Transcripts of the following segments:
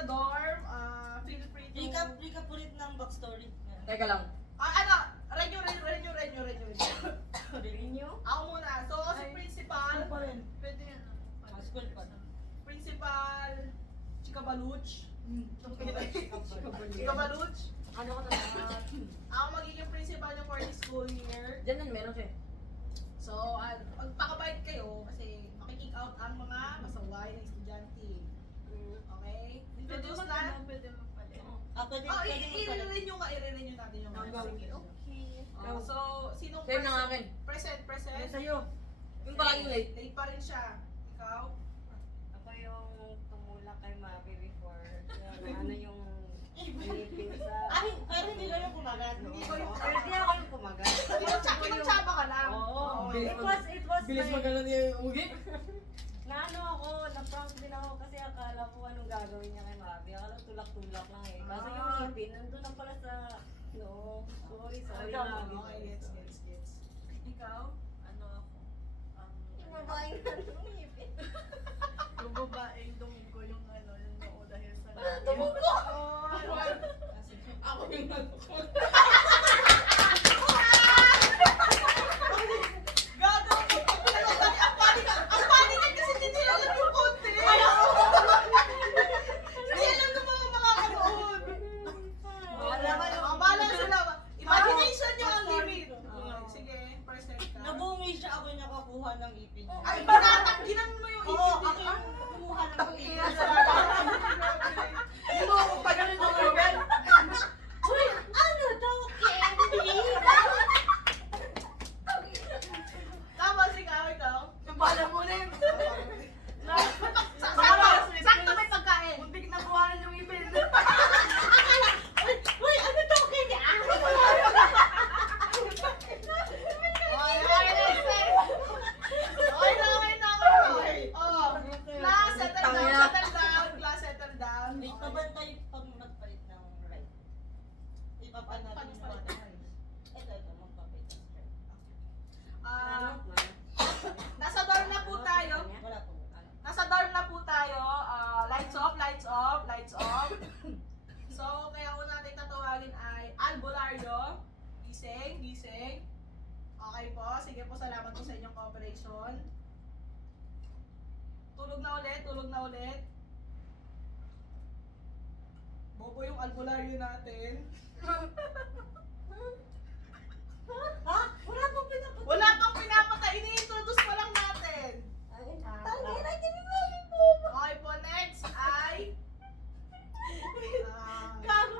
the dorm, feel free to... Recap ulit ng backstory. Teka lang. Renew. Renew? Ako muna. So, ako si principal. Ano pa rin? Pwede yan. School pa. Principal Chika Baluch. Chika Baluch. Ano ka talaga? Ako magiging principal niyo for this school year. Diyan nun, meron siya. So, magpakabait kayo kasi makikick out ang mga masaway na estudyante. Okay? Introduce na. Pwede Oh, pwede i-renew natin yung mga. Sige. So, sinong Same ng akin. Present. Sa'yo. Yung palaging late. Late pa rin siya. Ikaw? Ako yung tumulak kay Mavi before. Ano yung meeting sa... Ay, pero hindi lang yung kumagat. Hindi ko yung... Pero di ako yung kumagat. Kinagtsaba ka lang. Oo. Bilis It was Bilis my... magano niya yung umugi. Naano ako, na-prank din ako kasi akala ko anong gagawin niya kay Mavi. Akala tulak-tulak lang eh. Kaso yung ngipin, nandun na pala sa... No, sorry, Mavi. Okay, gets. Ikaw? Ano ako? Yung babaeng nandun ngipin. Yung babaeng dumunggo yung ano, yung noo dahil sa... Tumunggo! Ako yung nagkakot. Gago! Ang panic kasi hindi alam yung konti. Hindi alam ng mga makakanood. Bahala sila. Imagination nyo ang limit. Sige, present ka. Nabungi siya ako yung nakakuha ng ipin. Ay, ginang mo yung Oo, ipin ako yung kumuha ng ipin. Hindi mo ako pa ganun yung organ. Uy, ano daw, candy? Tama, ikaw. Yung bala mo rin. Sakto may pagkain. Muntik na buhanan yung ipin. Uy, ano daw, candy? Okay na. Oh, class, settle down. Wait, pabantay pag magpalit ng right. Ipapan natin yung water. Ito, magpapalit ng straight. Nasa dorm na po tayo. Wala po. Nasa dorm na po tayo. Lights off. So, kaya una natin tatawagin ay Albularyo. Gising. Okay po. Sige po, salamat po sa inyong cooperation. Tulog na ulit. Bobo yung albularyo natin. Ha? Wala pong pinapatay. Wala pang pinapatay. Ini-introduce pa lang natin. Tangina, kinimali po. Okay po, next ay... Gago.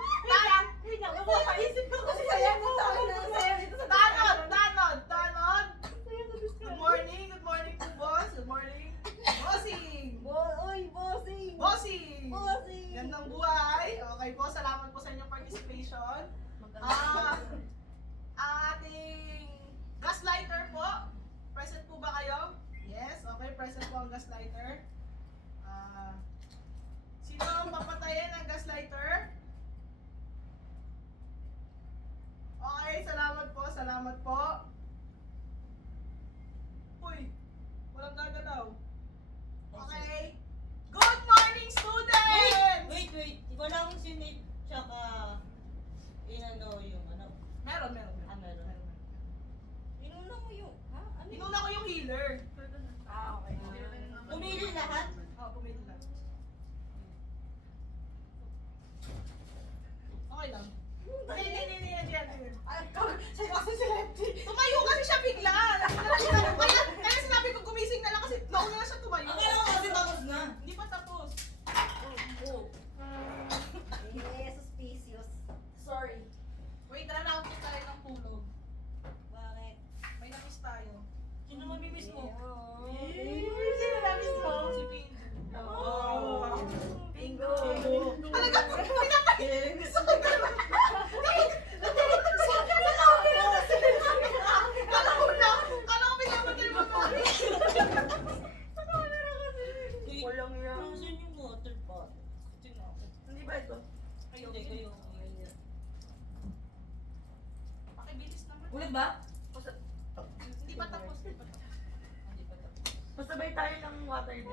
Wait lang, mapapaisip ko kasi saya mo tayo na saya dito sa Tanod! Good morning po, boss. Good morning. Bossing! Bossing. Gandang buhay. Okay po, salamat po sa inyong participation. Ang ating gaslighter po. Present po ba kayo? Yes, okay. Present po ang gaslighter. Sino ang papatayin ng gaslighter? Okay, salamat po. Uy, walang gagalaw. Okay. Good morning, students! Wait. Walang sinip tsaka inano yung ano. Meron. Meron. Inuna mo yung, ha? Ano yun? Inuna ko yung healer. Okay. Pumili lahat? Pumili lang. Okay lang. Hindi. Kasi si Lefty. Tumayo kasi siya bigla. Kaya sinabi ko gumising na lang kasi nauna na siya tumayo. Akala ko kasi tapos na. Hindi pa tapos. Suspicious. Sorry. Wait, round po tayo ng tulog. Bakit? May na-miss tayo. Sino mamimiss mo? Sino na-miss mo? Si Pingu. Bingo. Talaga po, pinapay. Kala ko pinapatay mo pa. Walang yan. Nasaan yung water pot? Tingnan ako. Hindi ba ito? Kayo. Pakibilis naman. Ulit ba? Hindi pa tapos. Pasabay tayo ng water din.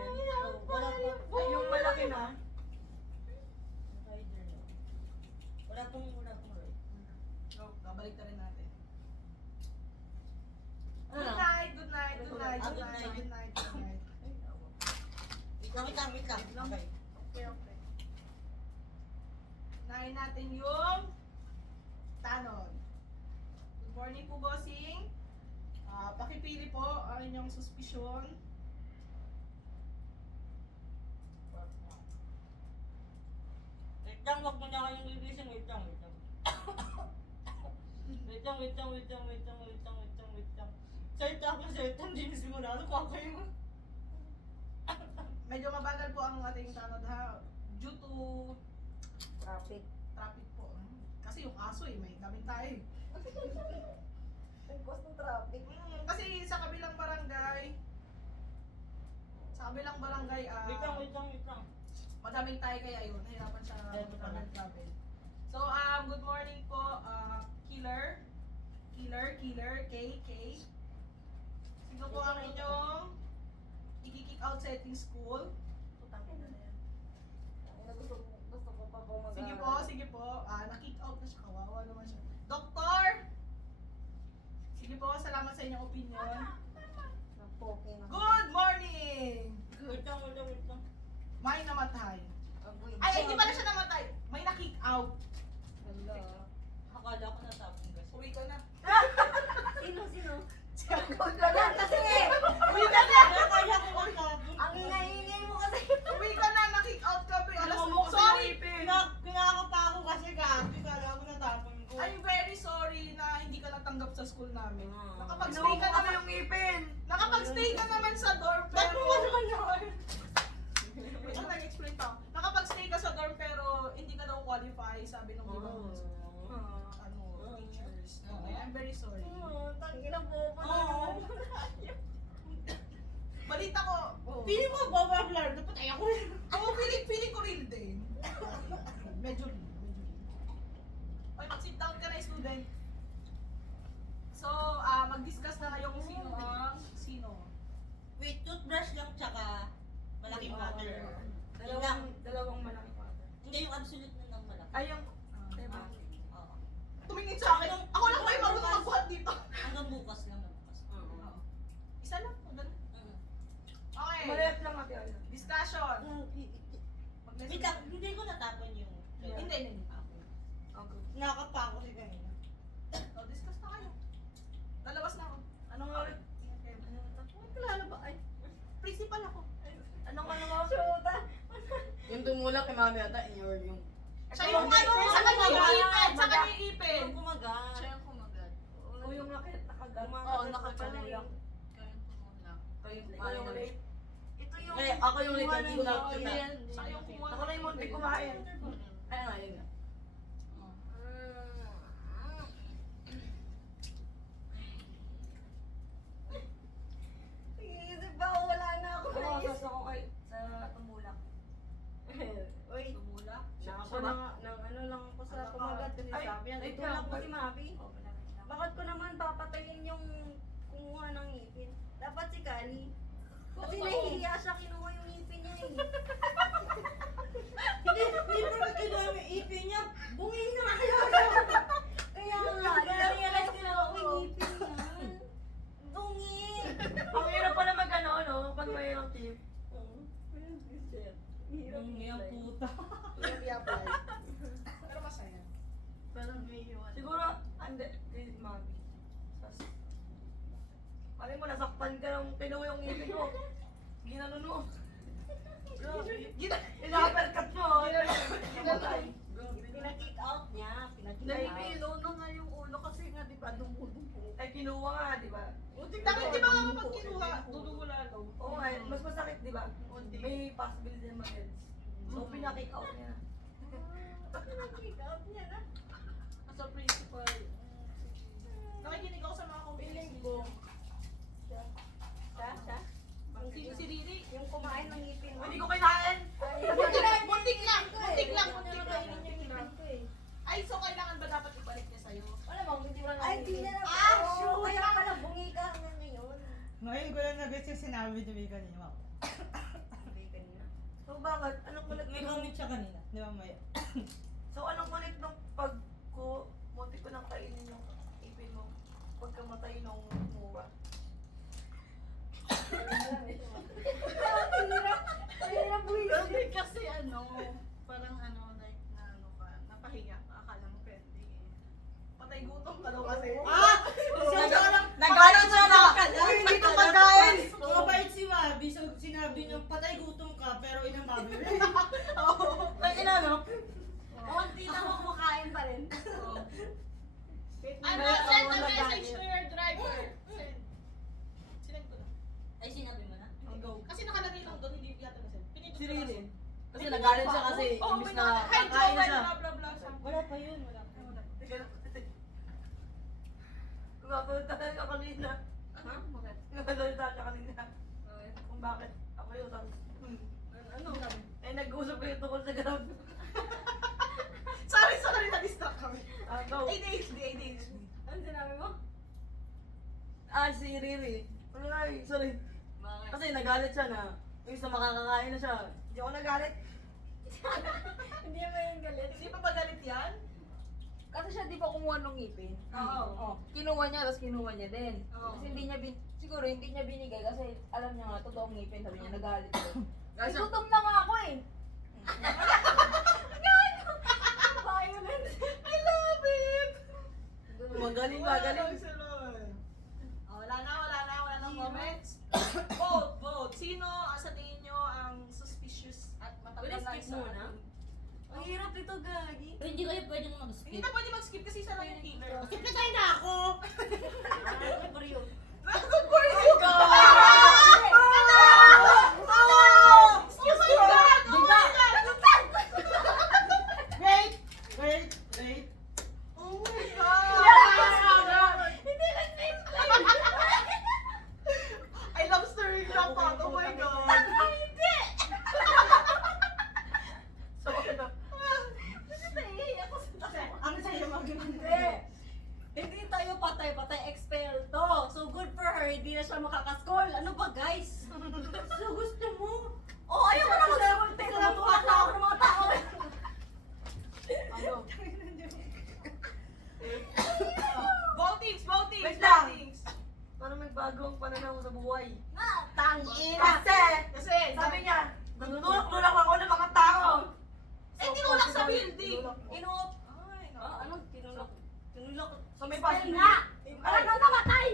Wala pa. Yung malaki na. Wait lang. Okay. Okay. Unahin natin yung tanod. Good morning po, bossing. Pakipili po ang inyong suspisyon. Wait lang, wag mo na kayong gigising. Wait lang. Wait lang. Salita, hindi na sigurado kung ako yung... Medyo mabagal po ang ating tanod ha. Due to Traffic. traffic po. Kasi yung aso may gamit tayo. Ang cost ng traffic. Kasi sa kabilang barangay, Wait lang. madaming tayo kaya yun. Nahirapan siya travel. So, good morning po, Killer, KK. Sino po ang inyong i-kick out sa ating school? Tutangin na yan. Gusto ko pa po Sige po. Na-kick out na siya. Kawawa naman siya. Doktor! Sige po, salamat sa inyong opinion. Poke na. Good morning! Wait lang. May namatay. Agoy. Ay, hindi pala siya namatay. May na-kick out. Hala. Akala ko natapon kasi. Uwi ka na. Sino? Siya ko Yan kasi Uwi ka na! Akala ko natapon. ang ingay-ingay mo kasi. Uwi ka na! Na-kick out ka pa. Alam mo kasi Sorry! Pinakapa ako kasi kaki. Kala ko natapon ko. I'm very sorry na hindi ka natanggap sa school namin. Ah. Nakapag-stay ka naman yung ipin. Nakapag-stay ka naman sa dorm Ba't pero... mo naman yun? Wait lang, nag-explain pa. Nakapag-stay ka sa dorm pero hindi ka daw qualify, sabi ng ibang teachers. Okay, I'm very sorry. Tangina po. Oo. Balita ko, Pili mo babablar. Dapat ay ako. ako feeling ko real din. Medyo. Okay, mag-sit down ka na, student. So, mag-discuss na kayo kung sino. Wait, toothbrush lang tsaka malaking water. Dalawang malaking water. Hindi yung absolute na ng malaki. Ay, yung... Diba? Oo. Tumingin sa akin. Ako lang ba yung marunong magbuhat dito? Hanggang bukas lang. Isa lang. Ganun. Okay. Malayat lang natin. Discussion. Wait lang, hindi ko natapon yung... Hindi. Nakakapa ako si kanina. So, discuss na kayo. Lalabas na ako. Ano nga ulit? Kilala ba? Ay, Principal ako. ano nga naman? Shoota. Yung tumulak kay mami ata, yung... Siya yung sa kanya yung ipin. Sa kanya yung ipin. Yung kumagat. Siya yung kumagat. O yung nakagat. Oo, nakagat. Kaya yung tumulak. Ikaw yung late. Ito yung... Eh, ako yung late, hindi ko nakita. Siya yung kumuha. Ako na yung muntik kumain. Kaya nga, yun nga. Iisip ba ako, wala na ako. Nakasas ako kay sa tumulak. Uy, Tumulak. ako ng ano lang ako sa kumagat kasi sabi yan. Itulak mo si Mabi. Bakit ko naman papatayin yung kumuha ng ngipin? Dapat si Kali. Kasi nahihiya siya kinuha yung ngipin niya eh. Hindi naman kinuha yung ipin niya. Bungi na kaya. Kaya nga, na-realize ko na ako yung ngipin niya. Bungi! Ang hirap pala mag-ano, no? Pag mayroong tip. Hirap Ang puta. Hirap i-apply. Pero masaya. Parang may iwan. Siguro, ande, kay Mami. Mami mo, nasaktan ka ng pinuha yung ngipin mo. Ginano mo. Ina-uppercut mo. Ginatay. Pinakick out niya. Pinakick out. Nalipilo na nga yung ulo kasi nga, di ba, dumudumpo. Ay, kinuha nga, di ba? Bakit di ba nga kapag kinuha, dudugo lalo? Oo nga, mas masakit, di ba? May possibility na mag-heads. So, pinakick out niya. Pinakick out niya na. As a principal. Nakikinig ako sa mga Feeling comments ko. niya. Siya? Si Riri. Yung kumain ng ngipin mo. Hindi ko kinain! Buntik lang. Buntik lang yung ngipin ko eh. Ay, so kailangan ba dapat ibalik niya sa'yo? Wala bang, hindi mo lang ay, di na shoot! Kaya pala bungi ka hanggang ngayon. Ngayon ko lang nag-guess yung sinabi ni May kanina. Sabi kanina. So bakit? Anong kulit May comment siya kanina. Di ba Maya? So anong kulit nung pag ko, muntik ko nang kainin yung ipin mo pagkamatay nung mura? Ang hirap sinabi. Ay, no? Konti lang ako kumakain pa rin. Ano, send a message to your driver. Send. Sinend ko na. Ay, sinabi mo na? Go. Kasi nakalagay lang doon, hindi yata na send. Pinindot Si ko Riri. lang. Kasi nagalit siya kasi Oh, imbis may na Hi, kakain na Joel, siya. blah, blah, blah. something. Wala pa yun, wala pa. Gumapunta ka kanina. Ha? Bakit? Gumapunta ka kanina. Kung bakit ako yung sabi. Ano? Eh, nag-usap kayo tungkol sa grab. Sorry, na-distract kami. Go. ADHD. Ano sinabi mo? Ah, si Riri. Ay, sorry. Bakit? Kasi nagalit siya na imbis na makakakain na siya. Hindi ako nagalit. Hindi ba yung galit? Hindi pa ba galit yan? Kasi siya di ba kumuha ng ngipin? Oo. Oh, kinuha niya, tapos kinuha niya din. Oo. Kasi hindi niya siguro hindi niya binigay kasi alam niya nga, totoong ngipin, sabi niya, nagalit ko. Kasi siya, Gutom na nga ako eh. Violence. I love it! magaling, Wala magaling. lang sila. Oh, wala na comments. Vote. Sino sa tingin nyo ang suspicious at Pwede matagal na skip muna? Ang hirap nito, Gagi. Hindi kayo pwedeng Hindi mag-skip. na pwede mag-skip kasi isa lang yung killer. Skip na tayo na ako! Ano ba yun? Good for you! Excuse me, God! Oh my God! Wait. Oh my God! Hindi lang explain. I love stirring the pot. Oh my God! Hindi! So, ano? Kasi naiiyak ako sa tayo. Ang sa'yo magaling. Hindi. Hindi tayo patay expel to. So good for her, hindi na siya makakaskol. Ano ba guys? So gusto mo? Oh, ayaw ko na mag-skol. Teka, natuwa na ako ng mga tao. Ano? Votings! Wait lang. Votings! Parang may bagong pananaw sa buhay. Tangina. Kasi, Sabi niya, nagtulak-tulak ako ng mga tao. tinulak sa building. Tinulak mo. Inuot. Ay, no. Anong tinulak? Tinulak. So, may Expel possibility. nga! Ay, Ano namatay?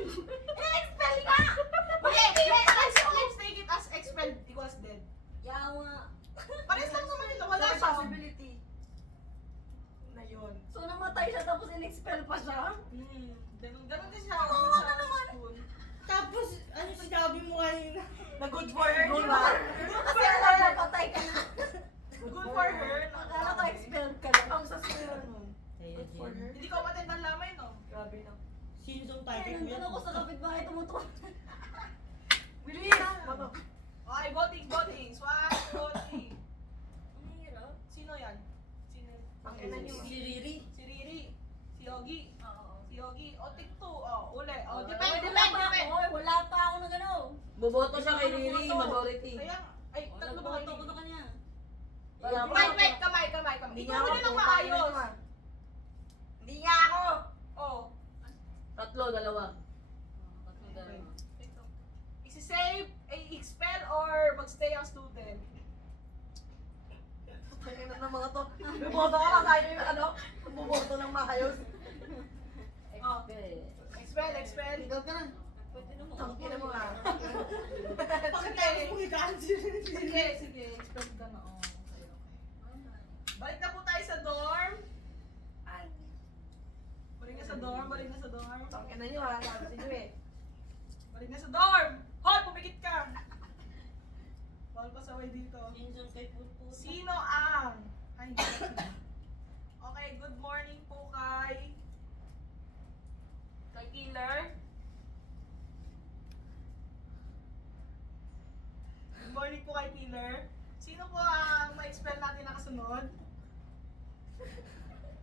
I-expel nga! Let's take it as expelled equals dead. Yawa. Pares lang naman nila. Wala may siya. possibility. Na yun. So namatay siya tapos in-expel pa siya? Ganun din siya. Oo, Ganun siya ano naman? sa school. Tapos, ano sinabi mo kanina? Na good for her, di ba? Kasi alam na patay ka na. Good for her. Akala ko expel ka lang. Ang sasira nun. Good for her. Hindi ko matend ang lamay, no? Grabe na. Sinusong Ay, target mo nandun yan. ako sa kapitbahay tumutuwa. Bilis! Ano? Okay, voting. 1, 2, 3. Ang hirap. Sino yan? Sino? Ang ina niyo. Si Riri. Si Riri. Si Yogi. Oo. Si Yogi. O, tikto. O, uli. O, Wala depende. pa ako, wala pa ako na gano'n. Boboto siya kay Riri, majority. Kaya, ay, tatlo ba kayo? Boto ko sa kanya. Wala pa. Wait, kamay. Hindi Ikaw niya mo ako. din ang Putang ina maayos. niyo, ah. Hindi niya ako. Oh. 3, 2. Isi-save, i-expel, or magstay ang student? Putang ina ng mga to. Bumoto ka lang tayo yung ano? Bumoto ng maayos. Oh. Expel. Ikaw ka na. Pwede naman. Tangkina mo ah. Pagkatapos mo i-cancel. Sige, expel ka na. Oh, okay. Balik na po tayo sa dorm. Ay. Balik na sa dorm. Tangkina niyo ha. Sabi niyo eh. Balik na sa dorm. Hoy, pumikit ka. Bawal pasaway dito. Sinusong kay Putput. Sino ang... Ay, hindi. Okay, good morning po kay Killer. Good morning po kay Killer. Sino po ang ma-expel natin na kasunod?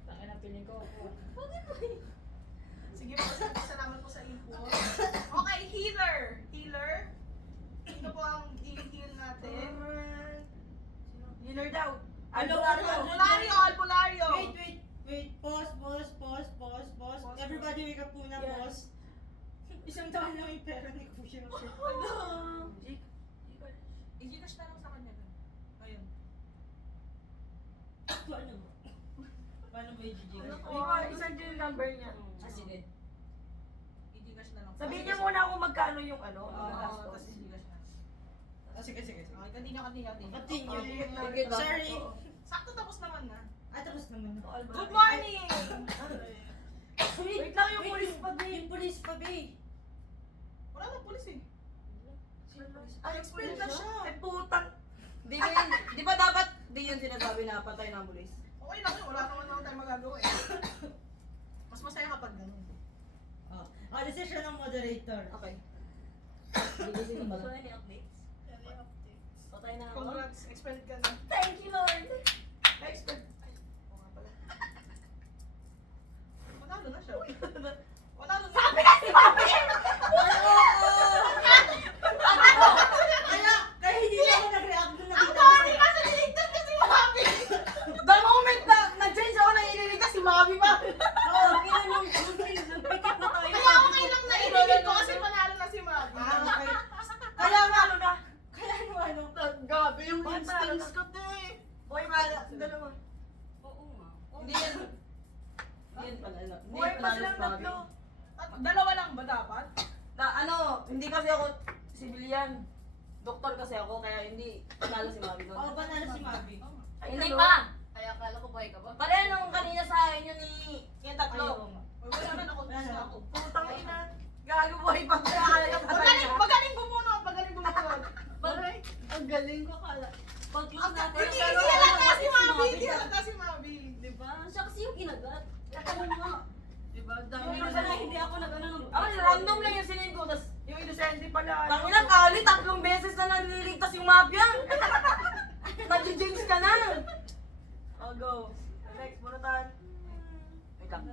Taka na piling ko. Sige po, salamat po sa input. Okay, healer. Sino po ang i-heal natin? Healer daw. Albularyo. Wait. Pause. Everybody wake up muna, Yeah. pause. Isang taon lang yung pera ni Kuya. Ano? I-gcash na lang sa kanya. Ayun. Paano mo? Paano mo i-GG? Isang din yung number niya. Ah, sige. I-gcash na lang. Sabihin niyo muna kung magkano yung ano. Oo, gastos. tapos i-gcash na. Sige. Okay, continue. Continue. Sorry. Sakto tapos naman na. Ay, tapos naman na. Good morning! Wait lang yung pulis pa, Yung police pa, babe. Wala na pulis eh. Ay, Explain na siya. Ay, putang. Di ba dapat di yun sinasabi na patay ng pulis? Okay lang yun, wala naman tayo magagawa eh. Mas masaya kapag ganun. Decision ng moderator. Okay. Gigising ba? So, any updates? Patay na ako. Congrats, expelled ka na. Thank you, Lord! Na-expelled. Ay, oo nga pala. Manalo na siya. Manalo na. Sabi na si Mami! Kaya hindi na ako nag-react doon. Ang sorry kasi niligtas na si Mami! The moment na nag-change ako na ililigtas si Mami pa. Oo, nagpikit na tayo. Kaya okay lang na inilig ko kasi panalo na si Mami. Okay. Kaya nga, Kaya ano? gabi yung Bakit instincts ko, te. Boy, mala, dalawa. Oo nga. Hindi yan. Hindi yan panalo. Hindi Buhay yan pa panalo silang si Mami. tatlo. Dalawa lang ba dapat? Hindi kasi ako civilian. Doktor kasi ako, kaya hindi panalo si Mami doon. Oo, banalo si Mabi. Hindi pa! Ay, akala ko buhay ka ba? Pareho nung kanina sa akin yun ni yung tatlo. Wala naman ako. Wala. Ako. Putang ina. Gago boy pa kaya kaya yung patay na. Magaling bumunot. Magaling bumunot. Ang galing ko kala. Pag-close natin. Hindi halata si Mami. Hindi halata si Mami. Diba? Siya kasi yung kinagat. Ano nga? Diba? Dami Yung ko sana hindi ako nag-ano ng... Ay, random lang yung sinend ko, tas yung inosente pala. Tangina, Kali, 3 beses na naliligtas yung mafia. Nag-jinx ka na. Oh, go. Next, bunutan. Wait lang.